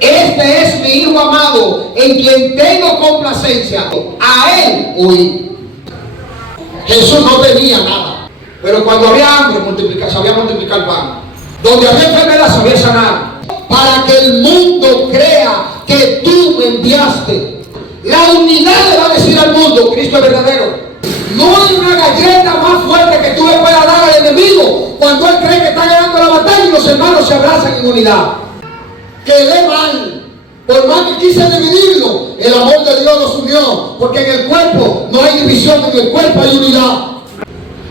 Este es mi Hijo amado, en quien tengo complacencia. A Él oí. Jesús no tenía nada, pero cuando había hambre, sabía multiplicar pan. Donde había enfermedad, sabía sanar. Para que el mundo crea que tú me enviaste. La unidad le va a decir al mundo: Cristo es verdadero. No hay una galleta más fuerte que tú le puedas dar al enemigo cuando él cree que está ganando la batalla y los hermanos se abrazan en unidad. Quedé mal. Por más que quise dividirlo, el amor de Dios nos unió, porque en el cuerpo no hay división, en el cuerpo hay unidad.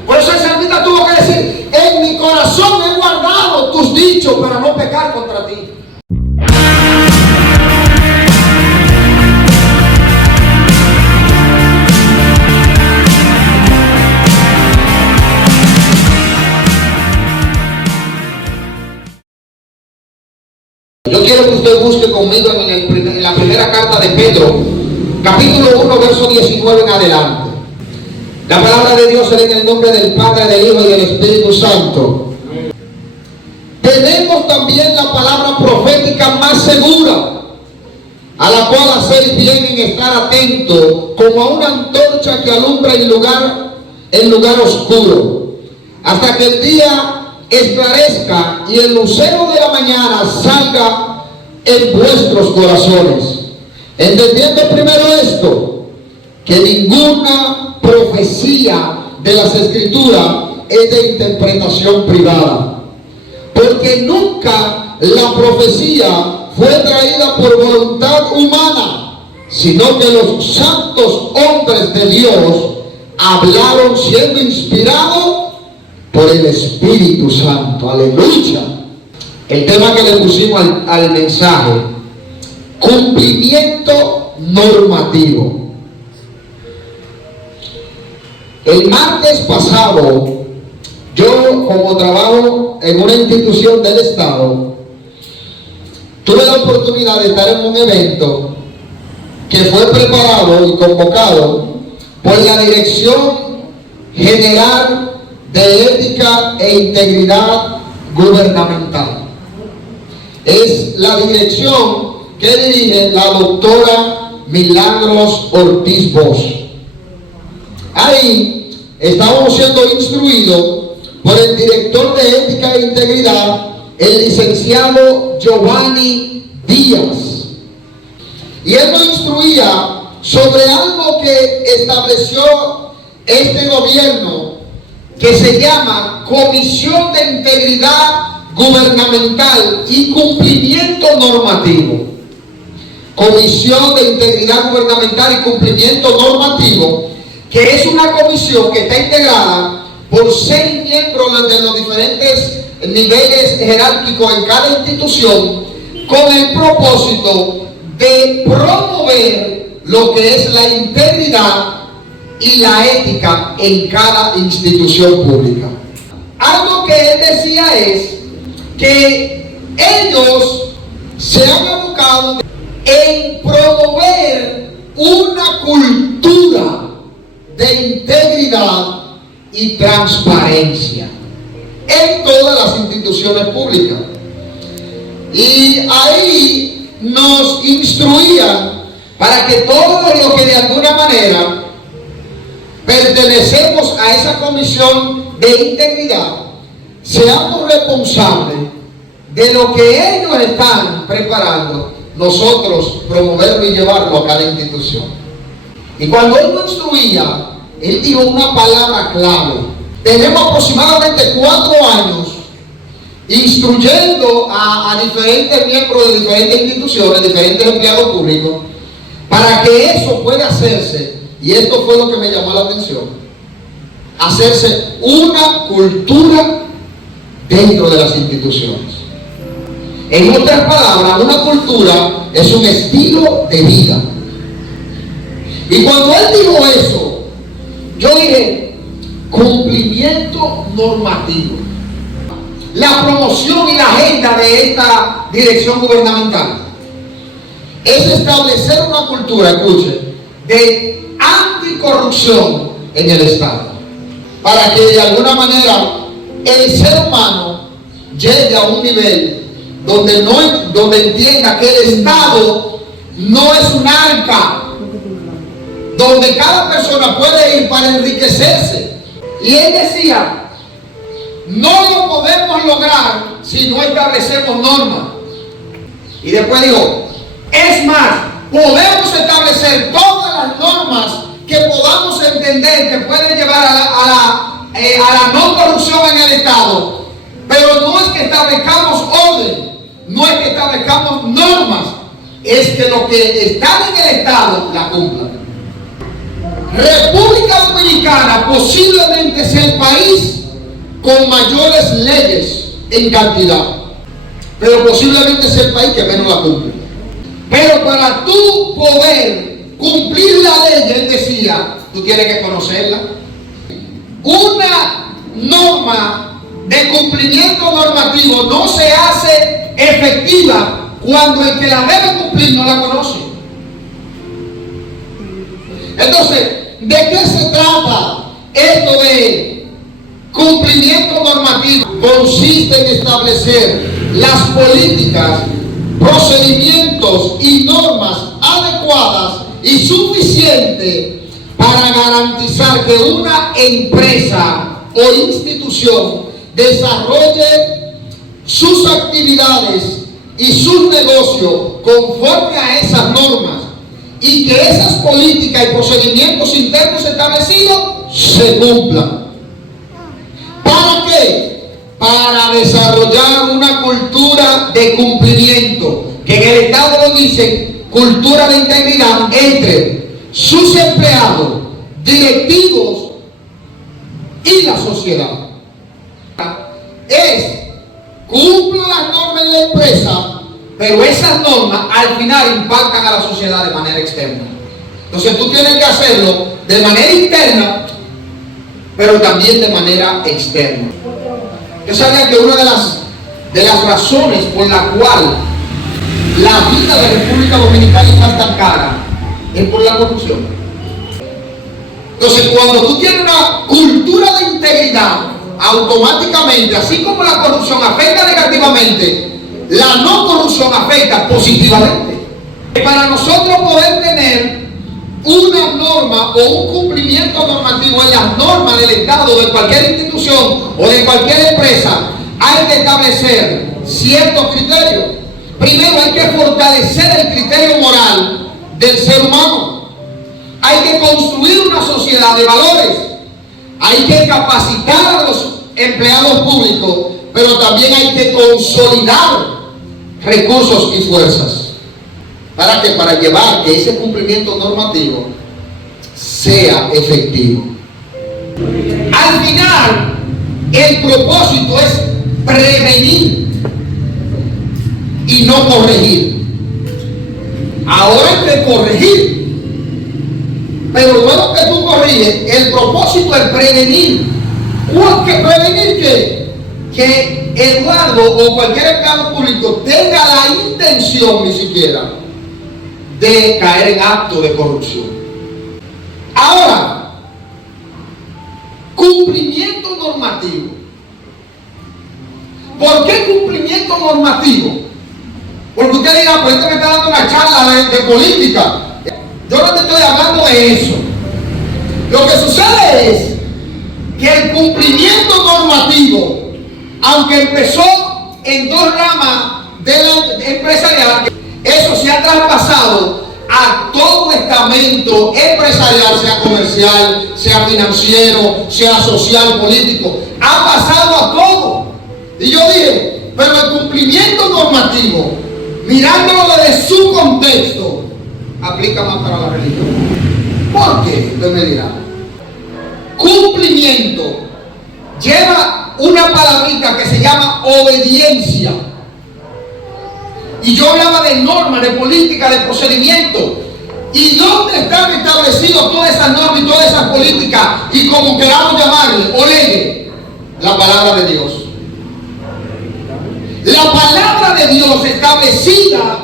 Por eso el salmista tuvo que decir: en mi corazón he guardado tus dichos para no pecar contra ti. Yo quiero que usted busque conmigo en la primera carta de Pedro, capítulo 1, verso 19 en adelante. La palabra de Dios es en el nombre del Padre, del Hijo y del Espíritu Santo. Tenemos también la palabra profética más segura, a la cual hacéis bien en estar atento, como a una antorcha que alumbra en lugar oscuro, hasta que el día esclarezca y el lucero de la mañana salga en vuestros corazones. Entendiendo primero esto, que ninguna profecía de las Escrituras es de interpretación privada, porque nunca la profecía fue traída por voluntad humana, sino que los santos hombres de Dios hablaron siendo inspirados por el Espíritu Santo. Aleluya. El tema que le pusimos al mensaje: cumplimiento normativo. El martes pasado, yo, como trabajo en una institución del Estado, tuve la oportunidad de estar en un evento que fue preparado y convocado por la Dirección General de Ética e Integridad Gubernamental. Es la dirección que dirige la doctora Milagros Ortiz Bosch. Ahí estábamos siendo instruidos por el director de Ética e Integridad, el licenciado Giovanni Díaz. Y él nos instruía sobre algo que estableció este gobierno, que se llama Comisión de Integridad Gubernamental y Cumplimiento Normativo. Comisión de Integridad Gubernamental y Cumplimiento Normativo, que es una comisión que está integrada por 6 miembros de los diferentes niveles jerárquicos en cada institución, con el propósito de promover lo que es la integridad y la ética en cada institución pública. Algo que él decía es que ellos se han abocado en promover una cultura de integridad y transparencia en todas las instituciones públicas. Y ahí nos instruían para que todos los que de alguna manera pertenecemos a esa comisión de integridad seamos responsables de lo que ellos están preparando, nosotros promoverlo y llevarlo a cada institución. Y cuando él nos instruía, él dijo una palabra clave. Tenemos aproximadamente 4 años instruyendo a diferentes miembros de diferentes instituciones, diferentes empleados públicos, para que eso pueda hacerse. Y esto fue lo que me llamó la atención: hacerse una cultura dentro de las instituciones. En otras palabras, una cultura es un estilo de vida. Y cuando él dijo eso, yo dije: cumplimiento normativo. La promoción y la agenda de esta dirección gubernamental es establecer una cultura, escuchen, de anticorrupción en el Estado, para que de alguna manera el ser humano llegue a un nivel donde entienda que el Estado no es un arca donde cada persona puede ir para enriquecerse. Y él decía, no lo podemos lograr si no establecemos normas. Y después dijo, es más, podemos establecer todas las normas que podamos entender que pueden llevar a la no corrupción en el Estado, pero no es que establezcamos orden, no es que establezcamos normas, es que lo que está en el Estado la cumplan. República Dominicana posiblemente sea el país con mayores leyes en cantidad, pero posiblemente sea el país que menos la cumple. Pero para tú poder cumplir la ley, él decía, tú tienes que conocerla. Una norma de cumplimiento normativo no se hace efectiva cuando el que la debe cumplir no la conoce. Entonces, ¿de qué se trata esto de cumplimiento normativo? Consiste en establecer las políticas, procedimientos y normas adecuadas y suficientes para garantizar que una empresa o institución desarrolle sus actividades y sus negocios conforme a esas normas y que esas políticas y procedimientos internos establecidos se cumplan. ¿Para qué? Para desarrollar una cultura de cumplimiento, que en el Estado lo dicen, cultura de integridad entre sus empleados, directivos y la sociedad. Es, cumplo las normas en la empresa, pero esas normas al final impactan a la sociedad de manera externa. Entonces tú tienes que hacerlo de manera interna, pero también de manera externa. Yo sabía que una de las razones por la cual la vida de la República Dominicana está tan cara es por la corrupción. Entonces, cuando tú tienes una cultura de integridad, automáticamente, así como la corrupción afecta negativamente, la no corrupción afecta positivamente. Para nosotros poder tener una norma o un cumplimiento normativo en las normas del Estado, de cualquier institución o de cualquier empresa, hay que establecer ciertos criterios. Primero, hay que fortalecer el criterio moral del ser humano. Hay que construir una sociedad de valores. Hay que capacitar a los empleados públicos, pero también hay que consolidar recursos y fuerzas. ¿Para qué? Para llevar que ese cumplimiento normativo sea efectivo. Al final, el propósito es prevenir y no corregir. Ahora hay que corregir, pero luego que tú corriges, el propósito es prevenir. ¿Qué prevenir qué? Que Eduardo o cualquier empleado público tenga la intención ni siquiera de caer en actos de corrupción. Ahora, cumplimiento normativo. ¿Por qué cumplimiento normativo? Porque usted dirá, pues este me está dando una charla de política. Yo no te estoy hablando de eso. Lo que sucede es que el cumplimiento normativo, aunque empezó en dos ramas de la empresarial, eso se ha traspasado a todo estamento empresarial, sea comercial, sea financiero, sea social, político. Ha pasado a todo. Y yo dije, pero el cumplimiento normativo, mirándolo desde su contexto, aplica más para la religión. ¿Por qué? Usted me dirá. Cumplimiento lleva una palabrita que se llama obediencia. Y yo hablaba de normas, de política, de procedimiento. ¿Y dónde están establecidos todas esas normas y todas esas políticas? Y como queramos llamarle, o leyes, la palabra de Dios. La palabra de Dios establecida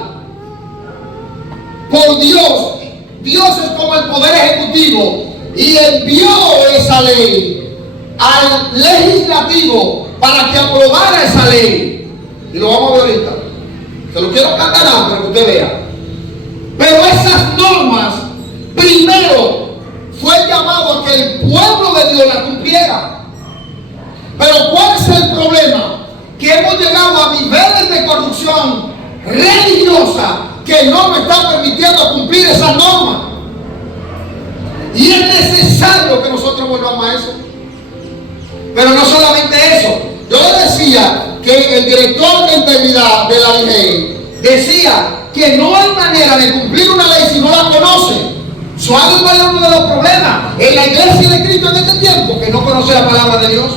por Dios. Dios es como el poder ejecutivo y envió esa ley al legislativo para que aprobara esa ley. Y lo vamos a ver ahorita. Te lo quiero cantar para que usted vea. Pero esas normas, primero fue llamado a que el pueblo de Dios las cumpliera. Pero ¿cuál es el problema? Que hemos llegado a niveles de corrupción religiosa que no me están permitiendo cumplir esas normas. Y es necesario que nosotros volvamos a eso. Pero no solamente eso. Yo le decía que el director de integridad de la DGI decía que no hay manera de cumplir una ley si no la conoce. Suave es uno de los problemas en la iglesia de Cristo en este tiempo, que no conoce la palabra de Dios.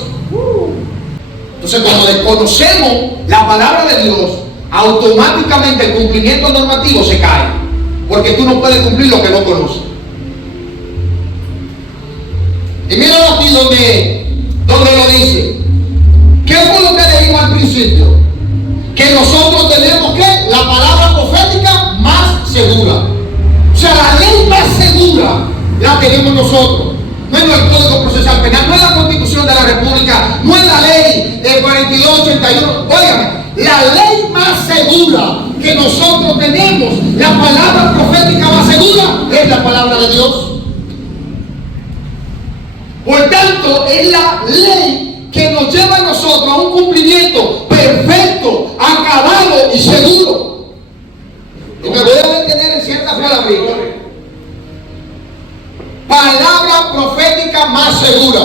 Entonces, cuando desconocemos la palabra de Dios, automáticamente el cumplimiento normativo se cae, porque tú no puedes cumplir lo que no conoces. Y mira aquí donde lo dice. ¿Qué fue lo que le dijo al principio? Que nosotros tenemos que la palabra profética más segura. O sea, la ley más segura la tenemos nosotros. No es el Código Procesal Penal, no es la Constitución de la República, no es la ley 4281. Óigame, la ley más segura que nosotros tenemos, la palabra profética más segura, es la palabra de Dios. Por tanto, es la ley que nos lleva a nosotros a un cumplimiento perfecto, acabado y seguro. Y me voy a detener en ciertas palabritas. Palabra profética más segura.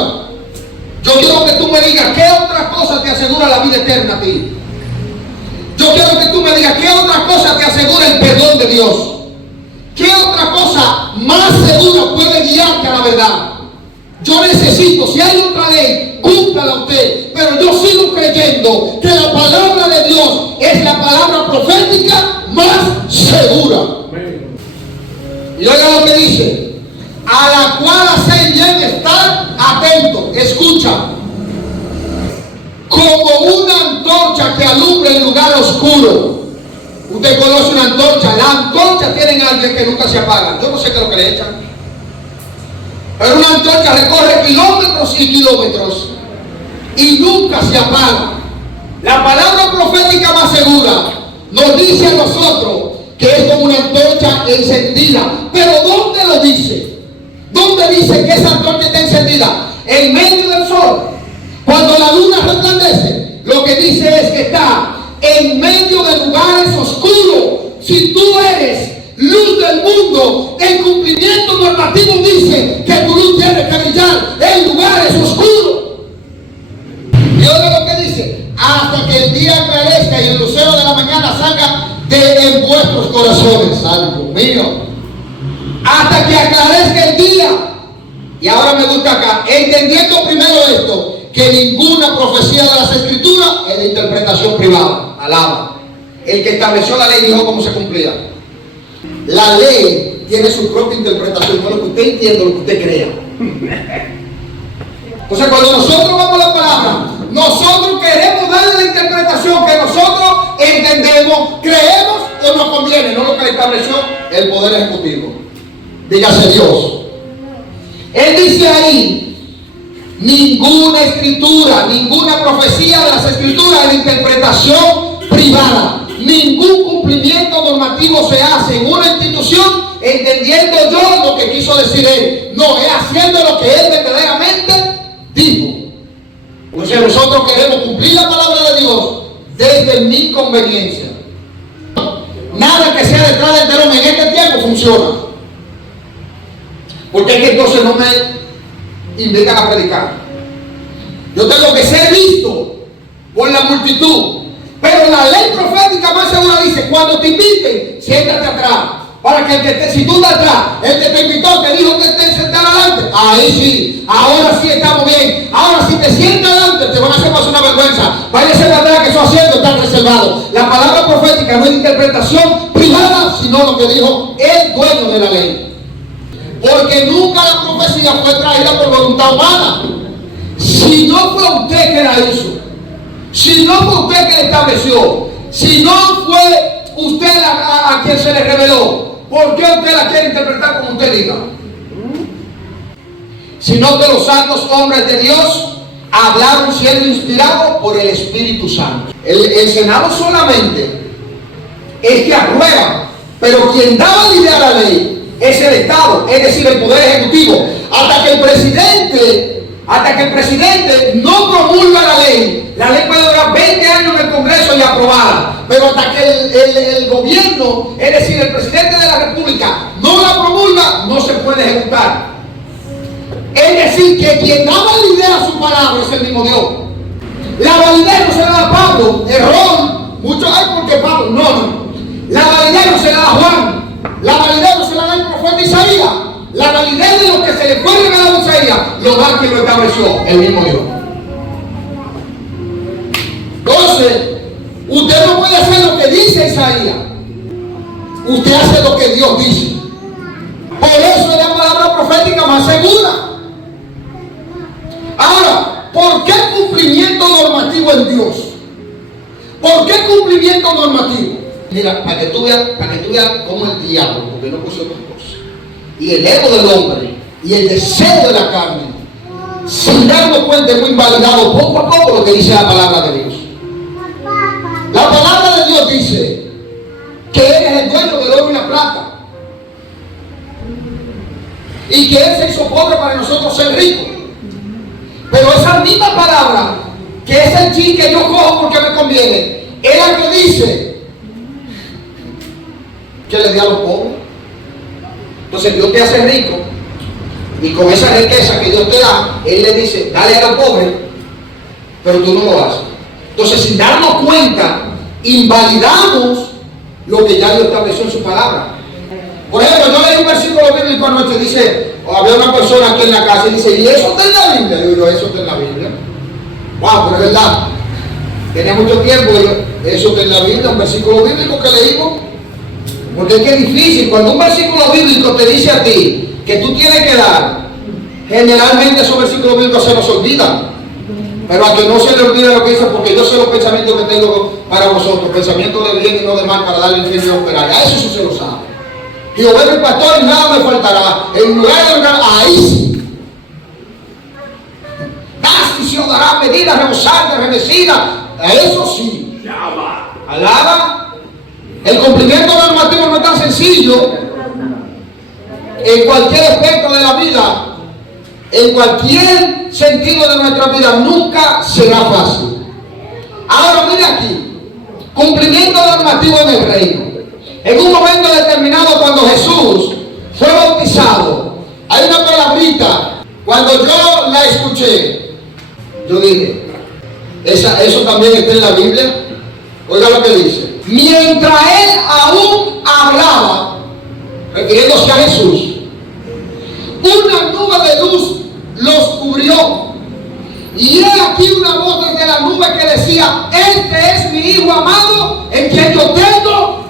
Yo quiero que tú me digas qué otra cosa te asegura la vida eterna a ti. Yo quiero que tú me digas qué otra cosa te asegura el perdón de Dios. ¿Qué otra cosa más segura puede guiarte a la verdad? Yo necesito, si hay otra ley, cúmplala usted. Pero yo sigo creyendo que la palabra de Dios es la palabra profética más segura. Y oiga lo que dice. A la cual hacéis bien estar atentos. Escucha. Como una antorcha que alumbra en lugar oscuro. Usted conoce una antorcha. La antorcha tienen alguien que nunca se apaga. Yo no sé qué es lo que le echan. Pero una antorcha recorre kilómetros y kilómetros y nunca se apaga. La palabra profética más segura nos dice a nosotros que es como una antorcha encendida. Pero ¿dónde lo dice? ¿Dónde dice que esa antorcha está encendida? En medio del sol. Cuando la luna resplandece, lo que dice es que está en medio de lugares oscuros. Si tú eres luz del mundo, el cumplimiento normativo dice que tu luz tiene que brillar en lugares oscuros. Y oiga lo que dice: hasta que el día aclarezca y el lucero de la mañana salga de en vuestros corazones. Algo mío. Hasta que aclarezca el día. Y ahora me gusta acá, entendiendo primero esto, que ninguna profecía de las Escrituras es de interpretación privada. Alaba. El que estableció la ley dijo cómo se cumplía. La ley tiene su propia interpretación, no lo que usted entienda, lo que usted crea. Entonces, cuando nosotros vamos a la palabra, nosotros queremos darle la interpretación que nosotros entendemos, creemos o nos conviene, no lo que estableció el Poder Ejecutivo. Dígase Dios. Él dice ahí: ninguna escritura, ninguna profecía de las Escrituras es de interpretación privada. Ningún cumplimiento normativo se hace en una institución entendiendo yo lo que quiso decir él. No, es haciendo lo que él verdaderamente dijo. Entonces nosotros queremos cumplir la palabra de Dios desde mi conveniencia. Nada que sea detrás del telón en este tiempo funciona. Porque es que entonces no me invitan a predicar. Yo tengo que ser visto por la multitud. Pero la ley profética más segura dice: cuando te inviten, siéntate atrás. Para que si tú estás atrás, el que te invitó te dijo que te sentara adelante. Ahí sí, ahora sí estamos bien. Ahora si te sientas adelante, te van a hacer pasar una vergüenza. Váyase para atrás, que esos asientos están reservados. La palabra profética no es interpretación privada, sino lo que dijo el dueño de la ley. Porque nunca la profecía fue traída por voluntad humana. Si no fue usted que la hizo, si no fue usted que la estableció, si no fue usted a quien se le reveló, ¿por qué usted la quiere interpretar como usted diga? Sino que los santos hombres de Dios hablaron siendo inspirados por el Espíritu Santo. El Senado solamente es que aprueba, pero quien da validez a la ley es el Estado, es decir, el Poder Ejecutivo. Hasta que el presidente no promulga la ley puede durar 20 años en el Congreso y aprobada, pero hasta que el gobierno, es decir, el presidente de la República, no la promulga, no se puede ejecutar. Es decir, que quien da validez a su palabra es el mismo Dios. La validez no se la da a Pablo, error. Muchos hay porque Pablo, no. La validez no se la da a Juan, la validez no se la da el profeta Isaías. La validez de lo que se le fue revelado a Isaías lo da quien lo estableció, el mismo Dios. Entonces, usted no puede hacer lo que dice Isaías, usted hace lo que Dios dice. Por eso es la palabra profética más segura. Ahora, ¿por qué cumplimiento normativo en Dios? ¿Por qué cumplimiento normativo? Mira, para que tú veas cómo el diablo, porque no puso otra cosa, y el ego del hombre, y el deseo de la carne, sin darnos cuenta, hemos invalidado poco a poco lo que dice la palabra de Dios. La palabra de Dios dice que Él es el dueño del oro y la plata, y que Él se hizo pobre para nosotros ser ricos. Pero esa misma palabra, que es el chin que yo cojo porque me conviene, es la que dice que le dé a los pobres. Entonces Dios te hace rico, y con esa riqueza que Dios te da, Él le dice, dale a los pobres, pero tú no lo haces. Entonces, sin darnos cuenta, invalidamos lo que ya Dios estableció en su palabra. Por ejemplo, yo leí un versículo bíblico anoche, dice, había una persona aquí en la casa y dice, ¿y eso está en la Biblia? Yo digo, eso está en la Biblia. Wow, pero es verdad. Tenía mucho tiempo, eso está en la Biblia, un versículo bíblico que leímos. Porque es que es difícil, cuando un versículo bíblico te dice a ti que tú tienes que dar, generalmente esos versículos bíblicos se nos olvidan. Pero a que no se le olvida lo que dice, porque yo sé los pensamientos que tengo para vosotros, pensamientos de bien y no de mal, para darle el fin y operar. A eso sí se lo sabe. Jehová es mi pastor y nada me faltará. En lugar de lugar, ahí sí. Das y se os dará medida, rebosante, remecida. A eso sí. Alaba. El cumplimiento normativo no es tan sencillo. En cualquier aspecto de la vida, en cualquier sentido de nuestra vida, nunca será fácil. Ahora mire aquí, cumplimiento normativo en el reino. En un momento determinado, cuando Jesús fue bautizado, hay una palabrita, cuando yo la escuché, yo dije, eso también está en la Biblia. Oiga lo que dice: mientras él aún hablaba, refiriéndose a Jesús, una nube de luz los cubrió, y he aquí una voz desde la nube que decía: este es mi Hijo amado, en quien yo tengo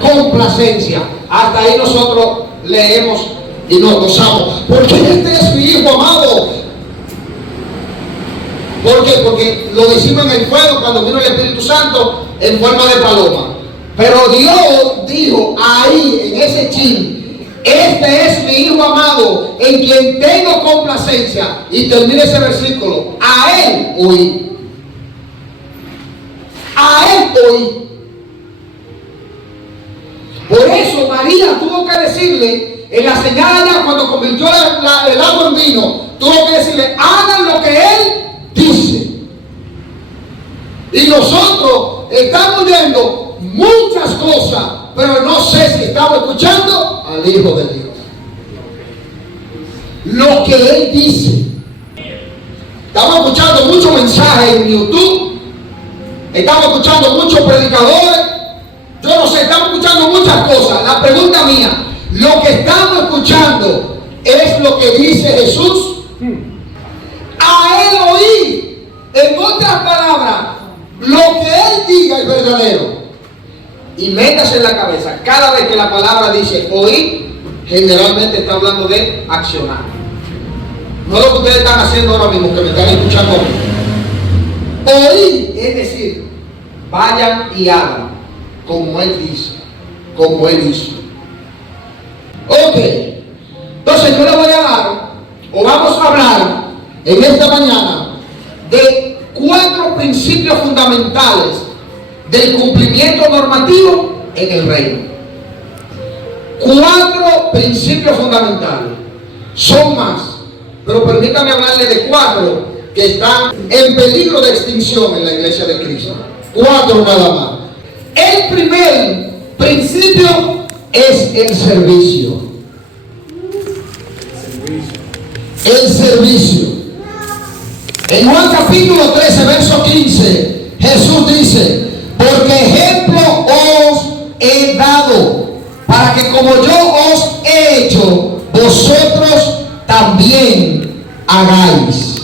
complacencia. Hasta ahí nosotros leemos y nos gozamos, porque este es mi Hijo amado. ¿Por qué? Porque lo decimos en el fuego cuando vino el Espíritu Santo en forma de paloma. Pero Dios dijo ahí, en ese chin: este es mi Hijo amado, en quien tengo complacencia. Y termina ese versículo: a Él oí. A Él oí. Por eso María tuvo que decirle, en la señal allá, cuando convirtió el agua en vino, tuvo que decirle: hagan lo que Él dice. Y nosotros estamos viendo muchas cosas, pero no sé si estamos escuchando al Hijo de Dios. Lo que Él dice. Estamos escuchando muchos mensajes en YouTube, estamos escuchando muchos predicadores, yo no sé, estamos escuchando muchas cosas. La pregunta mía: ¿lo que estamos escuchando es lo que dice Jesús? A Él oí. En otras palabras, lo que Él diga es verdadero. Y métase en la cabeza, cada vez que la palabra dice oír, generalmente está hablando de accionar. No lo que ustedes están haciendo ahora mismo, que me están escuchando. Oír es decir, vayan y hagan como Él dice, como Él hizo. Ok, entonces yo le voy a dar, o vamos a hablar en esta mañana, de 4 principios fundamentales del cumplimiento normativo en el reino. 4 principios fundamentales. Son más, pero permítame hablarle de 4 que están en peligro de extinción en la iglesia de Cristo. 4 nada más. El primer principio es el servicio. El servicio. En Juan capítulo 13, verso 15, Jesús dice: porque ejemplo os he dado, para que como yo os he hecho, vosotros también hagáis.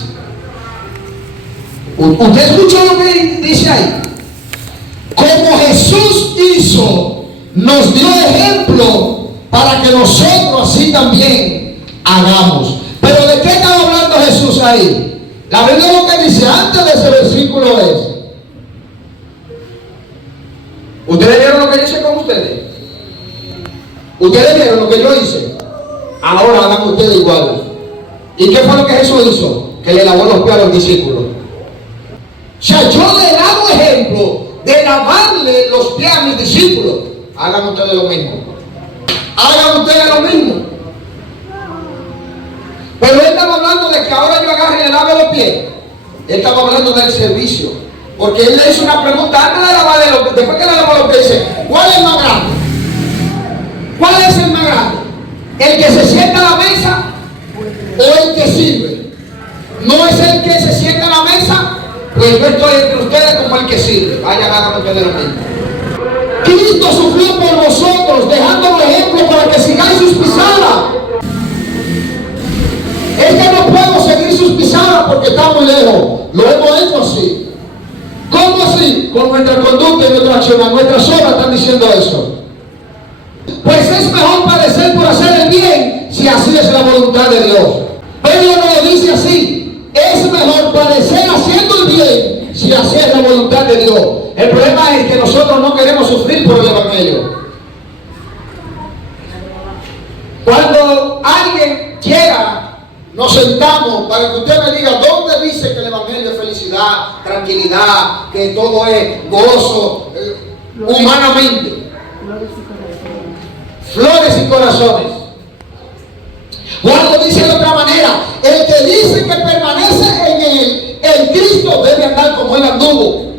¿Usted escuchó lo que dice ahí? Como Jesús hizo, nos dio ejemplo para que nosotros así también hagamos. Pero ¿de qué estaba hablando Jesús ahí? La Biblia lo que dice antes de ese versículo es: ¿ustedes vieron lo que yo hice con ustedes? ¿Ustedes vieron lo que yo hice? Ahora hagan ustedes igual. ¿Y qué fue lo que Jesús hizo? Que le lavó los pies a los discípulos. O sea, yo le he dado ejemplo de lavarle los pies a mis discípulos. Hagan ustedes lo mismo. Hagan ustedes lo mismo. Pero él estaba hablando de que ahora yo agarre y le lave los pies. Él estaba hablando del servicio. Porque él le hizo una pregunta antes de lavarle los pies. Después que le lavó los pies, dice: ¿cuál es más grande? ¿Cuál es el más grande? ¿El que se sienta a la mesa o el que sirve? ¿No es el que se sienta a la mesa? Pues yo estoy entre ustedes como el que sirve. Vayan, hagan ustedes lo mismo. Cristo sufrió por vosotros, dejándonos ejemplo para que sigáis sus pisadas. Es que no puedo seguir sus pisadas porque está muy lejos. Lo hemos hecho así. ¿Cómo así? Con nuestra conducta y nuestra acción. Nuestras obras están diciendo eso. Pues es mejor padecer por hacer el bien, si así es la voluntad de Dios. Pedro no lo dice así. Es mejor padecer haciendo el bien, si así es la voluntad de Dios. El problema es que nosotros no queremos sufrir por el Evangelio. Cuando alguien llega, nos sentamos para que usted me diga dónde dice que el Evangelio es felicidad, tranquilidad, que todo es gozo, humanamente. Flores y corazones. Juan lo dice de otra manera: el que dice que permanece en él, el Cristo, debe andar como él anduvo.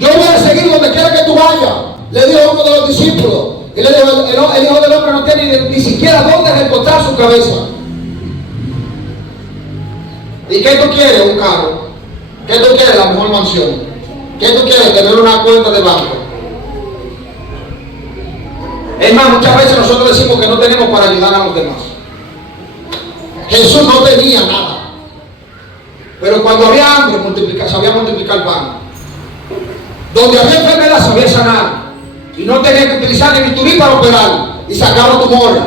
Yo voy a seguir donde quiera que tú vayas, le dijo a uno de los discípulos. Y le dijo: el Hijo del Hombre no tiene ni siquiera dónde recostar su cabeza. ¿Y qué tú quieres? Un carro. ¿Qué tú quieres? La mejor mansión. ¿Qué tú quieres? Tener una cuenta de banco. Es más, muchas veces nosotros decimos que no tenemos para ayudar a los demás. Jesús no tenía nada, pero cuando había hambre sabía multiplicar pan. Donde había enfermedad sabía sanar, y no tenía que utilizar ni bisturí para operar, y sacaba tumores.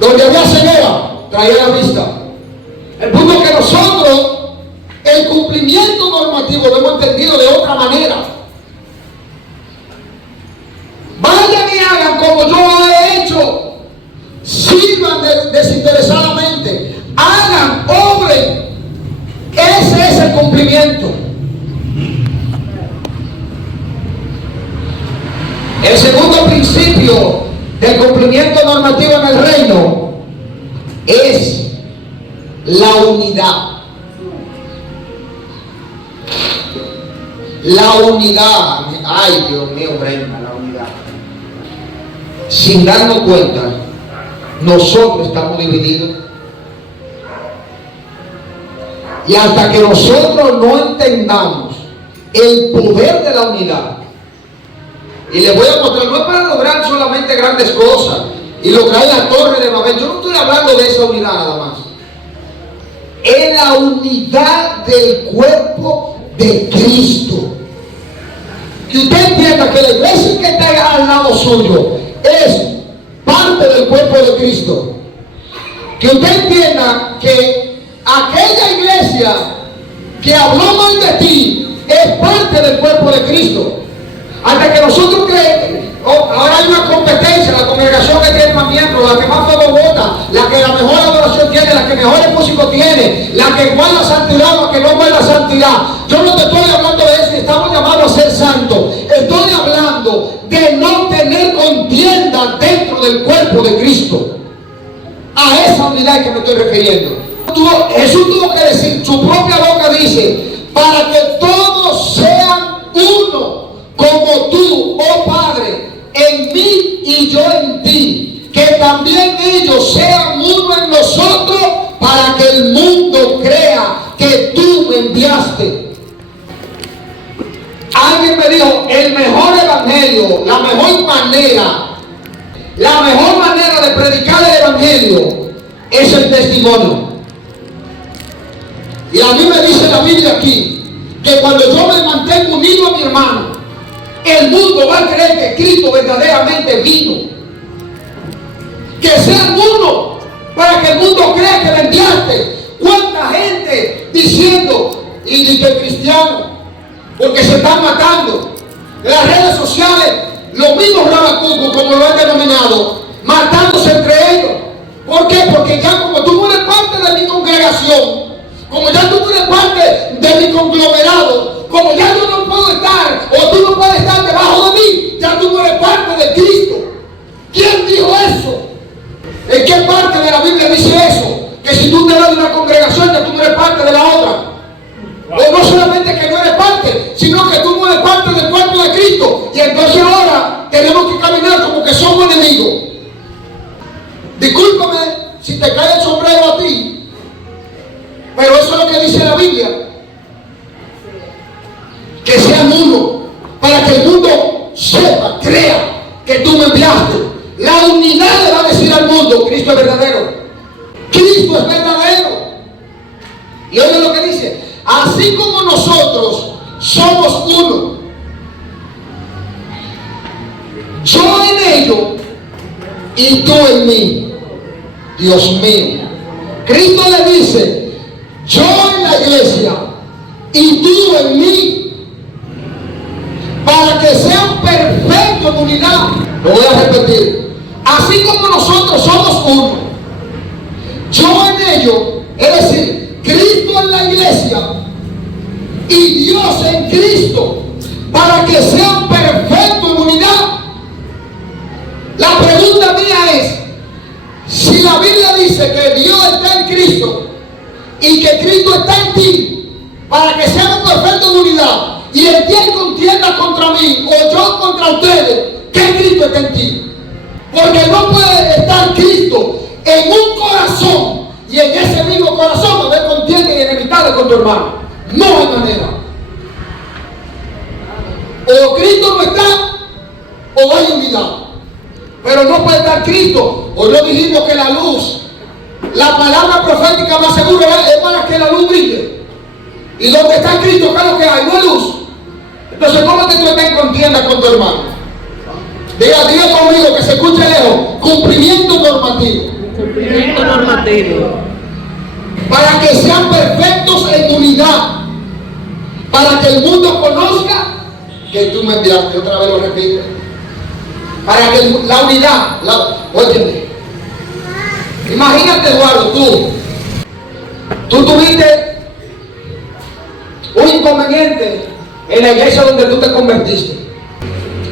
Donde había ceguera traía la vista. El punto es que nosotros el cumplimiento normativo lo hemos entendido de otra manera. Vayan y hagan como yo he hecho. Sirvan desinteresadamente. Hagan, obren. Ese es el cumplimiento. El segundo principio del cumplimiento normativo en el reino es la unidad. La unidad. Ay, Dios mío, Brenda, la unidad. Sin darnos cuenta, nosotros estamos divididos. Y hasta que nosotros no entendamos el poder de la unidad, y les voy a mostrar, no es para lograr solamente grandes cosas y lograr la torre de Babel. Yo no estoy hablando de esa unidad nada más. Es la unidad del cuerpo de Cristo. Que usted entienda que la iglesia que está al lado suyo es parte del cuerpo de Cristo. Que usted entienda que aquella iglesia que habló mal de ti es parte del cuerpo de Cristo. Hasta que nosotros creemos, ahora hay una competencia, la congregación que tiene más miembros, la que más fuego vota, la que la mejor adoración tiene, la que mejores músicos tiene, la que guarda santidad, la que no guarda santidad. Yo no te estoy hablando de eso, estamos llamados a ser santos. de no tener contienda dentro del cuerpo de Cristo. A esa unidad que me estoy refiriendo. Jesús tuvo que decir, su propia boca dice, para que todos sean uno, como tú, oh Padre, en mí y yo en ti, que también ellos sean uno en nosotros, para que el mundo crea que tú me enviaste. Alguien me dijo, el mejor evangelio, la mejor manera de predicar el evangelio es el testimonio. Y a mí me dice la Biblia aquí, que cuando yo me mantengo unido a mi hermano, el mundo va a creer que Cristo verdaderamente vino. Que sean uno, para que el mundo crea que me enviaste. ¿Cuánta gente diciendo, y dice cristiano, porque se están matando? En las redes sociales, los mismos rabacucos, como lo han denominado, matándose entre ellos. ¿Por qué? Porque ya como tú no eres parte de mi congregación, como ya tú no eres parte de mi conglomerado, como ya yo no puedo estar, o tú no puedes estar debajo de mí, ya tú no eres parte de Cristo. ¿Quién dijo eso? ¿En qué parte de la Biblia dice eso? Que si tú te vas de una congregación, ya tú no eres parte de la otra. O no solamente que no eres parte, sino que tú no eres parte del cuerpo de Cristo. Y entonces ahora tenemos que caminar como que somos enemigos. Discúlpame si te cae el sombrero a ti, pero eso es lo que dice la Biblia. Que sean uno, para que el mundo sepa, crea que tú me enviaste. La unidad le va a decir al mundo, Cristo es verdadero. Cristo es verdadero. Y oye lo que dice, así como nosotros somos uno, yo en ellos y tú en mí. Dios mío. Cristo le dice, yo en la iglesia y tú en mí, para que sean perfectos en unidad. Lo voy a repetir. Así como nosotros somos uno, yo en ellos, es decir, Cristo en la iglesia y Dios en Cristo, para que sean perfectos en unidad. La pregunta mía es, si la Biblia dice que Dios está en Cristo y que Cristo está en ti, para que seamos perfectos en unidad, y el quien contienda contra mí o yo contra ustedes, que Cristo está en ti. Porque no puede estar Cristo en un corazón y en ese mismo corazón haber contienda y enemistades con tu hermano. No hay manera. O Cristo no está o hay unidad. Pero no puede estar Cristo. Hoy lo dijimos que la luz, la palabra profética más segura es para que la luz brille. Y donde está Cristo, ¿qué es lo que hay? No hay luz. Entonces, ¿cómo que tú estás en contienda con tu hermano? Diga conmigo que se escuche lejos. Cumplimiento normativo. Cumplimiento normativo. Para que sean perfectos en unidad. Para que el mundo conozca que tú me enviaste. Otra vez lo repito. Para que la unidad. Óyeme. Imagínate, Eduardo, tú tuviste un inconveniente en la iglesia donde tú te convertiste.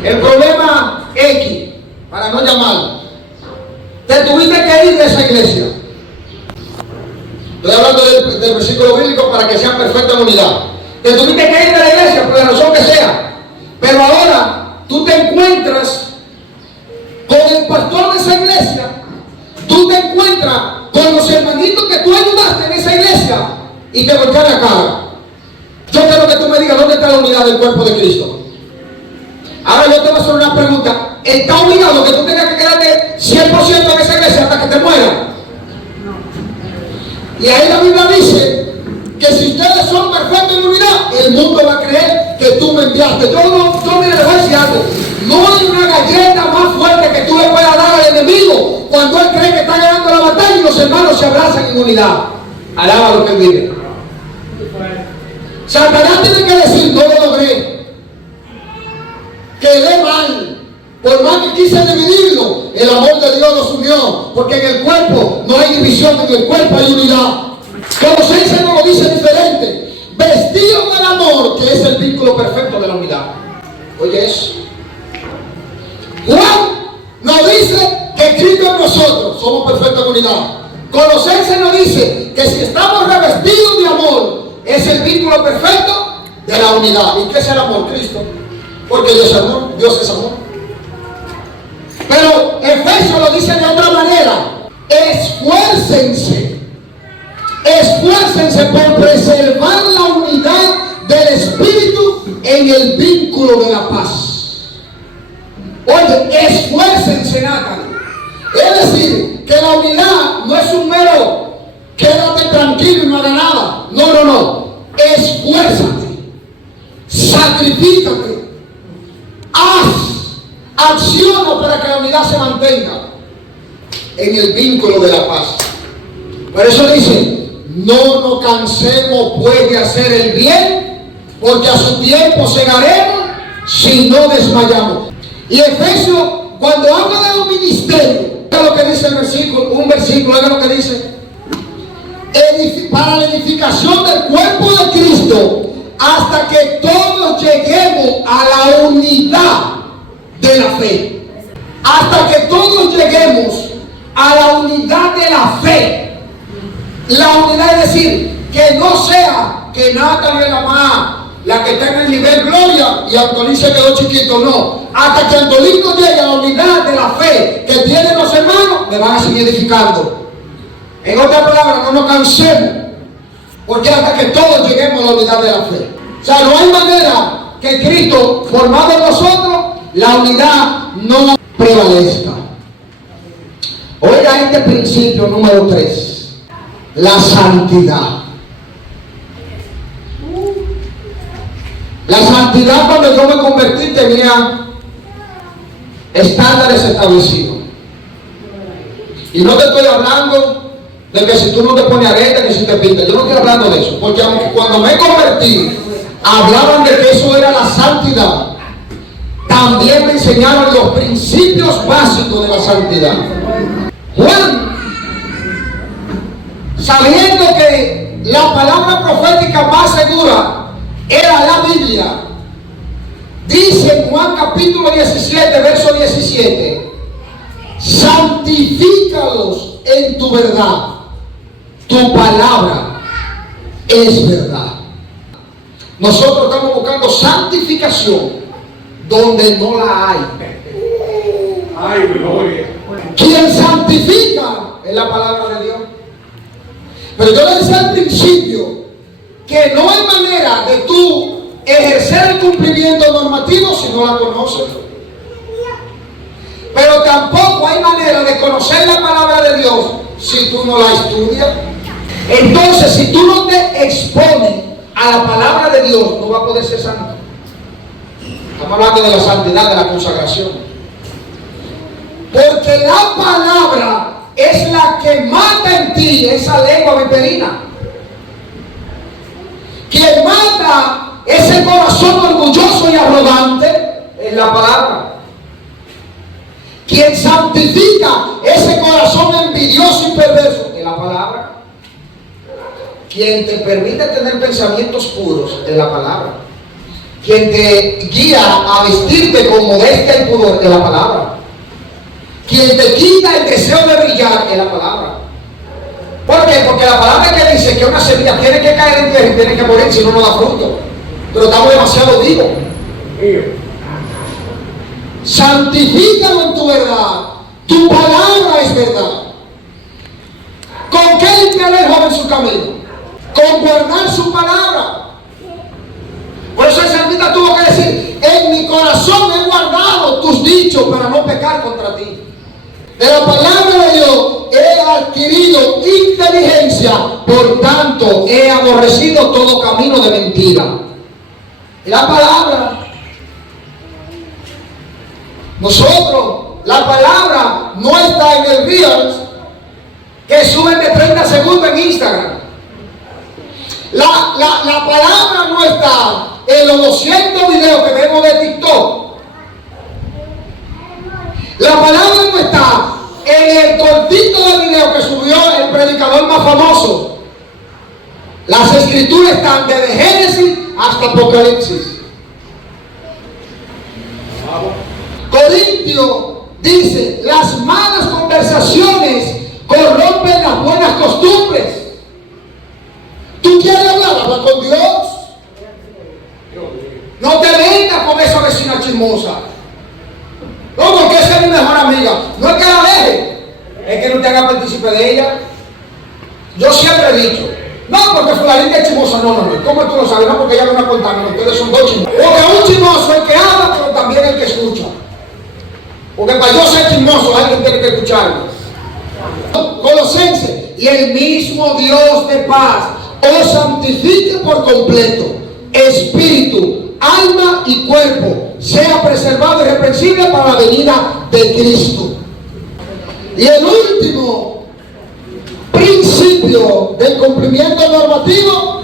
El problema X, para no llamarlo, te tuviste que ir de esa iglesia. Estoy hablando del versículo bíblico para que sean perfecta en unidad. Te tuviste que ir de la iglesia por la razón que sea. Pero ahora tú te encuentras con el pastor de esa iglesia. Tú te encuentras con los hermanitos que tú ayudaste en esa iglesia y te voltean la cara. Yo quiero que tú me digas dónde está la unidad del cuerpo de Cristo. Ahora yo te voy a hacer una pregunta. ¿Está obligado que tú tengas que quedarte 100% en esa iglesia hasta que te mueras? Y ahí la Biblia dice que si ustedes son perfectos en unidad, el mundo va a creer que tú me enviaste. Yo mire, le voy a decir algo. No hay una galleta más fuerte que tú le puedas dar al enemigo cuando él cree que está ganando la batalla y los hermanos se abrazan en unidad. Alaba lo que él vive. Satanás tiene que decir, no lo logré. Quedé mal. Por más que quise dividirlo, el amor de Dios nos unió. Porque en el cuerpo no hay división, en el cuerpo hay unidad. Colosenses nos lo dice diferente. Vestido del amor, que es el vínculo perfecto de la unidad. Oye eso. Juan nos dice que Cristo en nosotros somos perfecta unidad. Colosenses nos dice que si estamos revestidos de amor, es el vínculo perfecto de la unidad. ¿Y qué es el amor? Cristo. Porque Dios es amor, Dios es amor. Pero Efesios lo dice de otra manera. Esfuércense por preservar la unidad del Espíritu en el vínculo de la paz. Oye, esfuércense, Natalie. Es decir, que la unidad no es un mero quédate tranquilo y no haga nada. No. Esfuérzate, sacrifícate, acciona para que la unidad se mantenga en el vínculo de la paz. Por eso dice, no nos cansemos pues de hacer el bien, porque a su tiempo segaremos si no desmayamos. Y Efesios, cuando habla de los ministerios, es lo que dice el versículo, un versículo, es lo que dice, para la edificación del cuerpo de Cristo, hasta que todos lleguemos a la unidad de la fe. Hasta que todos lleguemos a la unidad de la fe. La unidad es decir, que no sea que Natalie es la que está en el nivel gloria y Antolín se quedó chiquito, no. Hasta que Antolín no llegue a la unidad de la fe que tienen los hermanos, me van a seguir edificando. En otras palabras, no nos cansemos, porque hasta que todos lleguemos a la unidad de la fe. O sea, no hay manera que Cristo, formado en nosotros, la unidad no prevalezca. Oiga este principio número 3, la santidad. La santidad, cuando yo me convertí, tenía estándares establecidos. Y no te estoy hablando de que si tú no te pones arete, que si te pintas. Yo no estoy hablando de eso, porque aunque cuando me convertí hablaban de que eso era la santidad, también me enseñaron los principios básicos de la santidad. Juan, sabiendo que la palabra profética más segura era la Biblia, dice en Juan capítulo 17, verso 17, santifícalos en tu verdad, tu palabra es verdad. Nosotros estamos buscando santificación donde no la hay. Ay, gloria. Quien santifica es la palabra de Dios. Pero yo le decía al principio que no hay manera de tú ejercer el cumplimiento normativo si no la conoces. Pero tampoco hay manera de conocer la palabra de Dios si tú no la estudias. Entonces, si tú no te expones a la palabra de Dios, no vas a poder ser santo. Estamos hablando de la santidad, de la consagración. Porque la palabra es la que mata en ti esa lengua viperina. Quien mata ese corazón orgulloso y arrogante es la palabra. Quien santifica ese corazón envidioso y perverso es la palabra. Quien te permite tener pensamientos puros es la palabra. Quien te guía a vestirte con modestia y pudor es la palabra. Quien te quita el deseo de brillar es la palabra. ¿Por qué? Porque la palabra que dice que una semilla tiene que caer en tierra y tiene que morir, si no, no da fruto. Pero estamos demasiado vivos. Santifícalo en tu verdad. Tu palabra es verdad. ¿Con qué limpiará el joven su camino? Con guardar su palabra. Por eso el salmista tuvo que decir: en mi corazón he guardado tus dichos para no pecar contra ti. De la palabra de Dios he adquirido inteligencia, por tanto he aborrecido todo camino de mentira. La palabra. Nosotros, la palabra no está en el Reels que suben de 30 segundos en Instagram. La palabra no está en los 200 videos que vemos de TikTok. La palabra no está en el cortito de video que subió el predicador más famoso. Las escrituras están desde Génesis hasta Apocalipsis. Con Corintios dice, las malas conversaciones corrompen las buenas costumbres. ¿Tú quieres hablar? Habla con Dios. No te vengas con esa vecina chismosa. No, porque esa es mi mejor amiga. No es que la deje, es que no te haga partícipe de ella. Yo siempre he dicho, no, porque fulanita es chismosa. No. ¿Cómo tú lo sabes? No, porque ella no me ha contado. Ustedes son dos chismosos. Porque un chismoso es el que habla, pero también el que escucha. Porque para yo ser chismoso, alguien tiene que escucharme. Colosenses, y el mismo Dios de paz os santifique por completo, espíritu, alma y cuerpo, sea preservado irreprensible para la venida de Cristo. Y el último principio del cumplimiento normativo,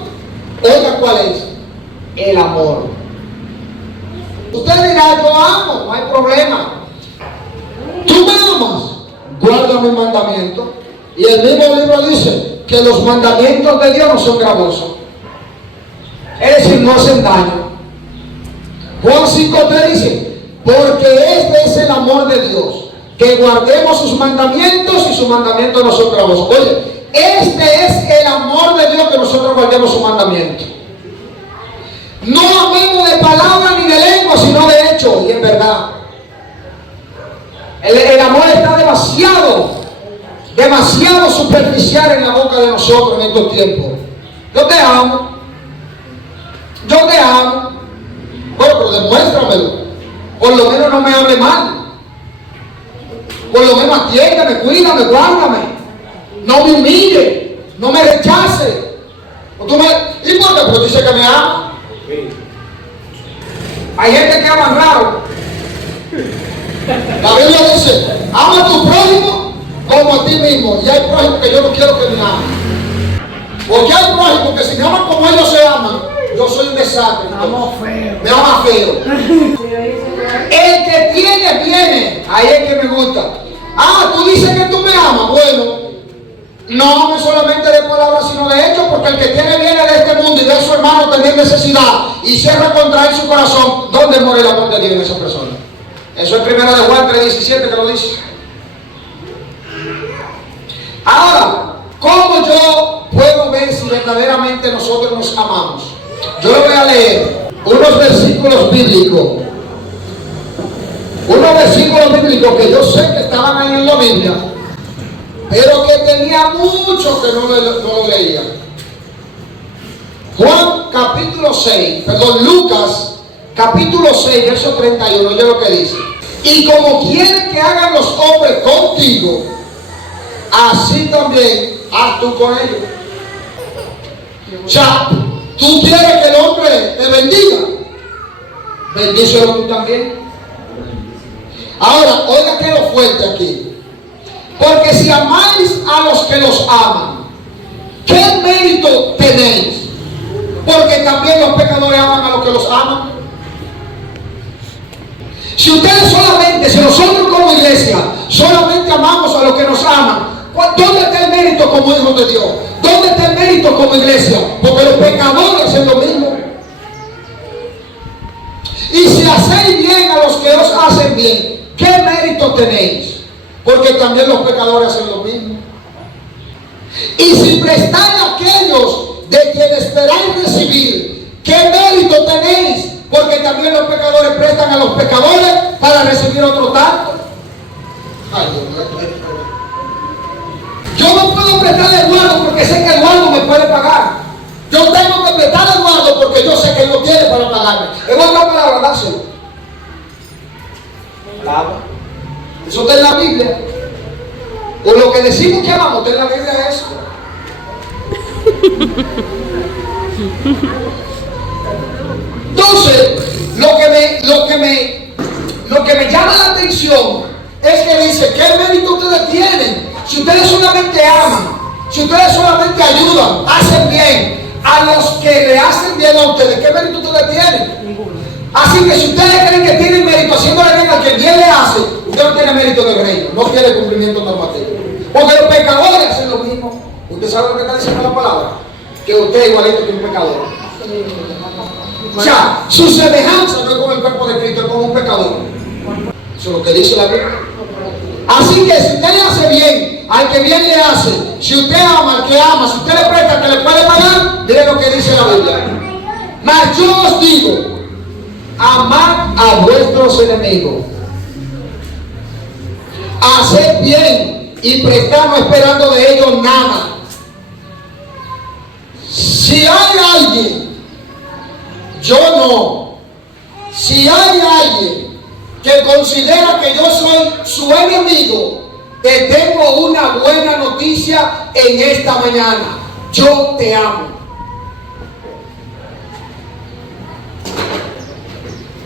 oiga cuál es: el amor. Usted dirá, yo amo, no hay problema. ¿Tú me amas? Guarda mis mandamientos. Y el mismo libro dice que los mandamientos de Dios no son gravosos, es decir, no hacen daño. Juan 5:3 dice, porque este es el amor de Dios, que guardemos sus mandamientos, y sus mandamientos no son gravosos. Oye, este es el amor de Dios, que nosotros guardemos sus mandamientos. No amemos de palabra ni de lengua, sino de hecho y en verdad. El amor está demasiado superficial en la boca de nosotros en estos tiempos. Yo te amo. Bueno, pero demuéstramelo. Por lo menos no me hable mal. Por lo menos atiéndame, cuídame, guárdame. No me humille, no me rechace. ¿Y por qué? Porque tú dices que me ama. Hay gente que ama raro. La Biblia dice, ama a tu prójimo como a ti mismo. Y hay prójimos que yo no quiero que me amen. Porque hay prójimos que si me aman como ellos se aman, yo soy un desastre. Me ama feo. El que tiene, viene. Ahí es que me gusta. Tú dices que tú me amas. Bueno, no ames solamente de palabras, sino de hechos, porque el que tiene viene de este mundo y ve a su hermano tener necesidad y cierra contra él su corazón. ¿Dónde muere el amor de Dios en esa persona? Eso es 1 de Juan 3:17 que lo dice. Ahora, ¿cómo yo puedo ver si verdaderamente nosotros nos amamos? Yo le voy a leer unos versículos bíblicos. Unos versículos bíblicos que yo sé que estaban ahí en la Biblia, pero que tenía mucho que no lo leía. Lucas capítulo 6, verso 31, oye lo que dice. Y como quieren que hagan los hombres contigo, así también haz tú con ellos. O sea, tú quieres que el hombre te bendiga, bendícelo tú también. Ahora, oiga que lo fuerte aquí. Porque si amáis a los que los aman, ¿qué mérito tenéis? Porque también los pecadores aman a los que los aman. Si ustedes solamente, si nosotros como iglesia solamente amamos a los que nos aman, ¿dónde está el mérito como hijos de Dios? ¿Dónde está el mérito como iglesia? Porque los pecadores hacen lo mismo. Y si hacéis bien a los que os hacen bien, ¿qué mérito tenéis? Porque también los pecadores hacen lo mismo. Y si prestáis a aquellos de quienes esperáis recibir, ¿qué mérito tenéis? Porque también los pecadores prestan a los pecadores para recibir otro tanto. Ay, yo no puedo prestarle a Eduardo porque sé que Eduardo me puede pagar. Yo tengo que prestarle a Eduardo porque yo sé que él no tiene para pagarme. Es otra palabra, dárselo. Palabra. Eso está en la Biblia. O lo que decimos que amamos, está en la Biblia eso. Entonces, lo que me llama la atención es que dice, ¿qué mérito ustedes tienen? Si ustedes solamente aman, si ustedes solamente ayudan, hacen bien a los que le hacen bien a ustedes, ¿qué mérito ustedes tienen? Así que si ustedes creen que tienen mérito haciéndole bien al que bien le hace, usted no tiene mérito en el reino, no tiene cumplimiento normativo. Porque los pecadores hacen lo mismo. ¿Usted sabe lo que está diciendo la palabra? Que usted es igualito que un pecador. O sea, su semejanza no es con el cuerpo de Cristo, es como un pecador. Eso es lo que dice la Biblia. Así que si usted le hace bien al que bien le hace, si usted ama al que ama, si usted le presta al que le puede pagar, mire lo que dice la Biblia. Mas yo os digo, amad a vuestros enemigos, haced bien y prestad no esperando de ellos nada. Si hay alguien, yo no, si hay alguien que considera que yo soy su enemigo, te tengo una buena noticia en esta mañana. Yo te amo.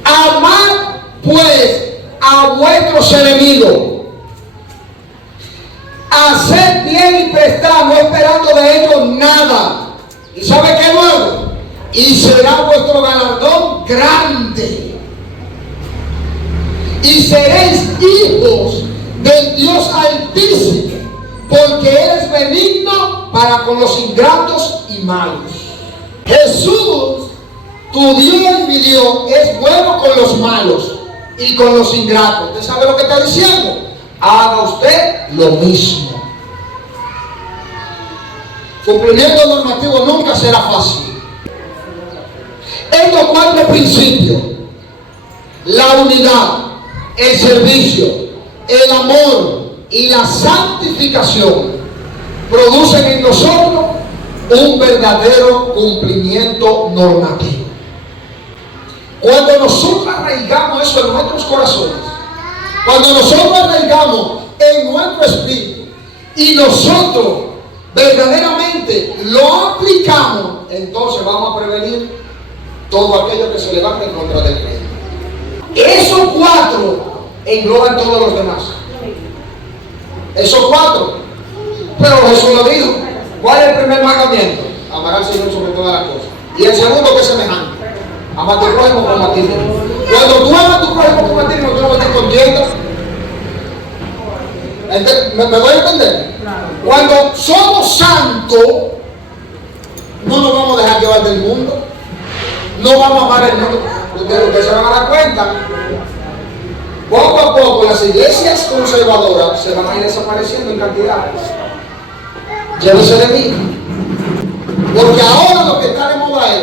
Amad pues a vuestros enemigos. Haced bien y prestad, no esperando de ellos nada. ¿Y sabe qué luego? Y será vuestro galardón grande. Y seréis hijos del Dios Altísimo, porque Él es benigno para con los ingratos y malos. Jesús, tu Dios y mi Dios, es bueno con los malos y con los ingratos. ¿Usted sabe lo que está diciendo? Haga usted lo mismo. Cumplimiento normativo nunca será fácil. Estos cuatro principios, la unidad, el servicio, el amor y la santificación, producen en nosotros un verdadero cumplimiento normativo. Cuando nosotros arraigamos eso en nuestros corazones, cuando nosotros arraigamos en nuestro espíritu y nosotros verdaderamente lo aplicamos, entonces vamos a prevenir todo aquello que se levanta en contra del reino. Esos cuatro engloban todos los demás. Esos cuatro. Pero Jesús lo dijo. ¿Cuál es el primer mandamiento? Amar al Señor sobre todas las cosas. Y el segundo, que es semejante. Amar a tu prójimo como a ti mismo. Cuando tú amas a tu prójimo como a ti mismo, tú no estás contento. ¿Me voy a entender? Cuando somos santos, no nos vamos a dejar llevar del mundo. No vamos a amar el mundo. Ustedes se van a dar cuenta. Poco a poco las iglesias conservadoras se van a ir desapareciendo en cantidades. Llévese de mí. Porque ahora lo que está de moda es,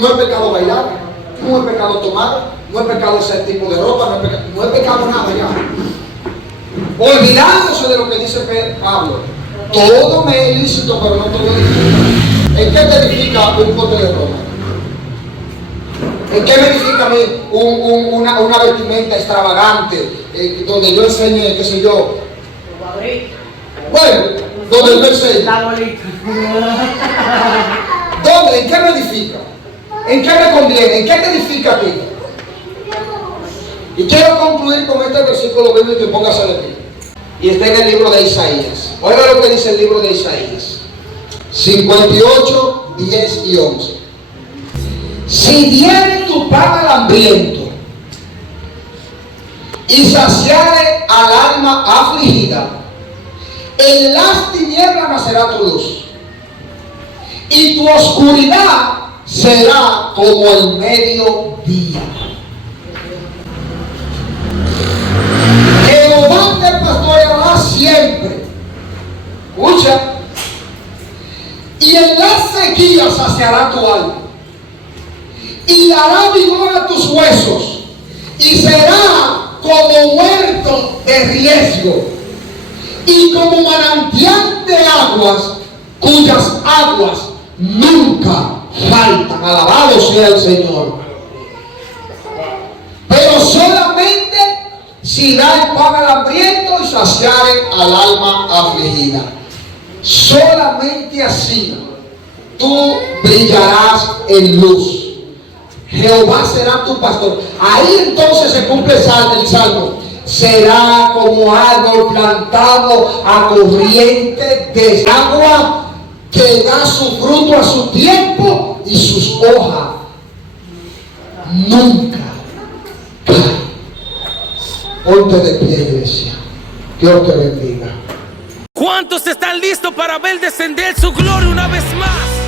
no es pecado bailar, no es pecado tomar, no es pecado ese tipo de ropa, no es pecado nada ya. Olvidándose de lo que dice Pablo. Todo me es ilícito, pero no todo edifica. ¿En qué te edifica un bote de ropa? ¿En qué me edifica a mí una vestimenta extravagante donde yo enseñe, qué sé yo? Bueno, donde yo enseñe. ¿Dónde? ¿En qué me edifica? ¿En qué me conviene? ¿En qué te edifica a ti? Y quiero concluir con este versículo bíblico y póngase de pie. Y está en el libro de Isaías. Oiga lo que dice el libro de Isaías 58, 10 y 11. Si diere tu pan al hambriento y saciare al alma afligida, en las tinieblas nacerá tu luz, y tu oscuridad será como el mediodía. Jehová te pastoreará siempre. Escucha. Y en las sequías saciará tu alma, y dará vigor a tus huesos, y será como huerto de riesgo, y como manantial de aguas, cuyas aguas nunca faltan. Alabado sea el Señor. Pero solamente si da el pan al hambriento y saciare al alma afligida. Solamente así tú brillarás en luz. Jehová será tu pastor. Ahí entonces se cumple el salmo. Será como árbol plantado a corriente de agua, que da su fruto a su tiempo y sus hojas nunca caen. Ponte de pie, iglesia. Dios te bendiga. ¿Cuántos están listos para ver descender su gloria una vez más?